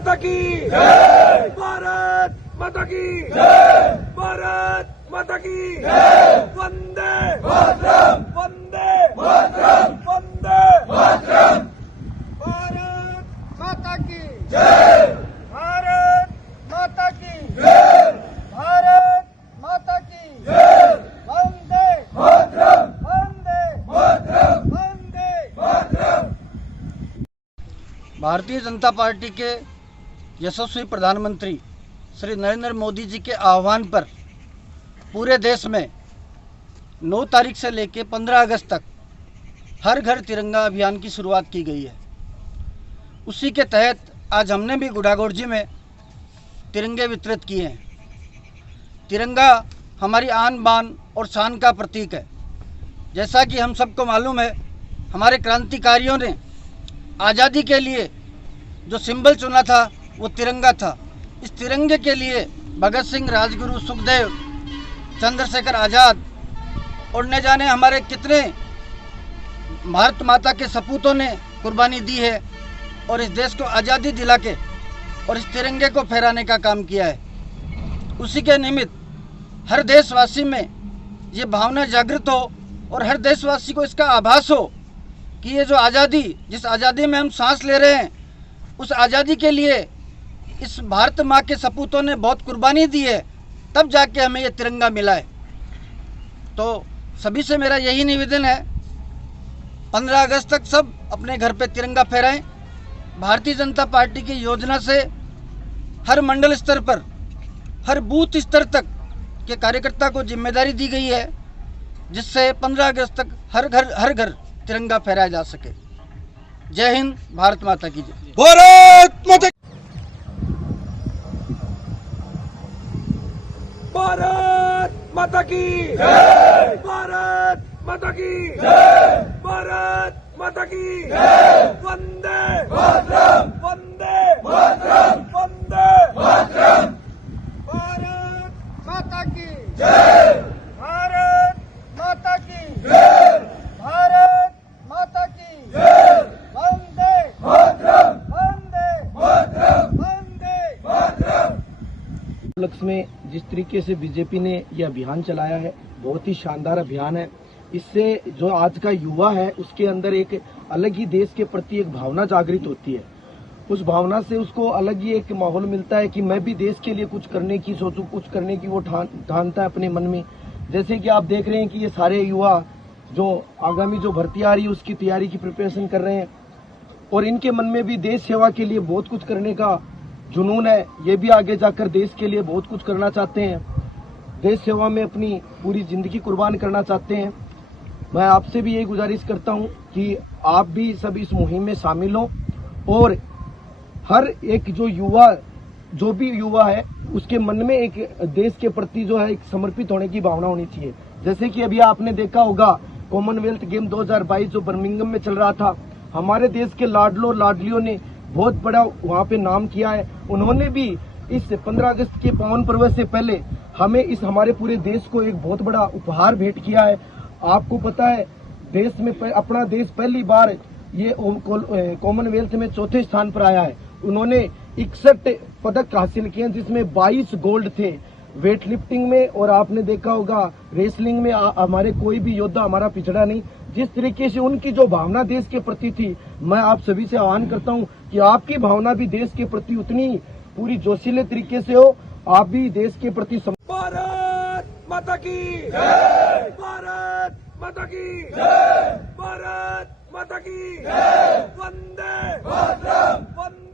माता की जय, भारत माता की जय, भारत माता की जय, वंदे मातरम, वंदे मातरम, वंदे मातरम, भारत माता की जय, भारत माता की जय, भारत माता की जय, वंदे मातरम, वंदे मातरम, वंदे मातरम। भारतीय जनता पार्टी के यशस्वी प्रधानमंत्री श्री नरेंद्र मोदी जी के आह्वान पर पूरे देश में 9 तारीख से लेकर 15 अगस्त तक हर घर तिरंगा अभियान की शुरुआत की गई है। उसी के तहत आज हमने भी गुड़ागोड़जी में तिरंगे वितरित किए हैं। तिरंगा हमारी आन बान और शान का प्रतीक है। जैसा कि हम सबको मालूम है, हमारे क्रांतिकारियों ने आज़ादी के लिए जो सिंबल चुना था वो तिरंगा था। इस तिरंगे के लिए भगत सिंह, राजगुरु, सुखदेव, चंद्रशेखर आज़ाद और न जाने हमारे कितने भारत माता के सपूतों ने कुर्बानी दी है और इस देश को आज़ादी दिला के और इस तिरंगे को फहराने का काम किया है। उसी के निमित्त हर देशवासी में ये भावना जागृत हो और हर देशवासी को इसका आभास हो कि ये जो आज़ादी, जिस आज़ादी में हम सांस ले रहे हैं, उस आज़ादी के लिए इस भारत माँ के सपूतों ने बहुत कुर्बानी दी है, तब जाके हमें ये तिरंगा मिला है। तो सभी से मेरा यही निवेदन है, 15 अगस्त तक सब अपने घर पे तिरंगा फहराएं। भारतीय जनता पार्टी की योजना से हर मंडल स्तर पर, हर बूथ स्तर तक के कार्यकर्ता को जिम्मेदारी दी गई है, जिससे 15 अगस्त तक हर घर तिरंगा फहराया जा सके। जय हिंद, भारत माता की जय। भारत माता, भारत माता की जय, भारत माता की जय, भारत माता की जय, वंदे मातरम, वंदे मातरम, वंदे मातरम, भारत माता की जय, भारत माता की जय, भारत माता की जय, वंदे मातरम, वंदे मातरम, वंदे मातरम। उपलक्ष्य में जिस तरीके से बीजेपी ने यह अभियान चलाया है, बहुत ही शानदार अभियान है। इससे जो आज का युवा है उसके अंदर एक अलग ही देश के प्रति एक भावना जागृत होती है। उस भावना से उसको अलग ही एक माहौल मिलता है कि मैं भी देश के लिए कुछ करने की सोचूं, कुछ करने की वो ठानता है अपने मन में। जैसे कि आप देख रहे हैं कि ये सारे युवा जो आगामी जो भर्ती आ रही है उसकी तैयारी की प्रिपरेशन कर रहे हैं और इनके मन में भी देश सेवा के लिए बहुत कुछ करने का जुनून है। ये भी आगे जाकर देश के लिए बहुत कुछ करना चाहते हैं, देश सेवा में अपनी पूरी जिंदगी कुर्बान करना चाहते हैं। मैं आपसे भी यही गुजारिश करता हूं कि आप भी सब इस मुहिम में शामिल हो और हर एक जो भी युवा है उसके मन में एक देश के प्रति जो है एक समर्पित होने की भावना होनी चाहिए। जैसे कि अभी आपने देखा होगा कॉमनवेल्थ गेम 2022 जो बर्मिंघम में चल रहा था, हमारे देश के लाडलों लाडलियों ने बहुत बड़ा वहाँ पे नाम किया है। उन्होंने भी इस 15 अगस्त के पावन पर्व से पहले हमें इस हमारे पूरे देश को एक बहुत बड़ा उपहार भेंट किया है। आपको पता है देश में अपना देश पहली बार ये कॉमनवेल्थ में चौथे स्थान पर आया है। उन्होंने 61 पदक हासिल किए जिसमें 22 गोल्ड थे वेट लिफ्टिंग में, और आपने देखा होगा रेसलिंग में हमारे कोई भी योद्धा हमारा पिछड़ा नहीं। जिस तरीके से उनकी जो भावना देश के प्रति थी, मैं आप सभी से आह्वान करता हूं कि आपकी भावना भी देश के प्रति उतनी पूरी जोशीले तरीके से हो। आप भी देश के प्रति भारत माता की जय, भारत माता की जय, भारत माता की जय, वंदे मातरम, वंदे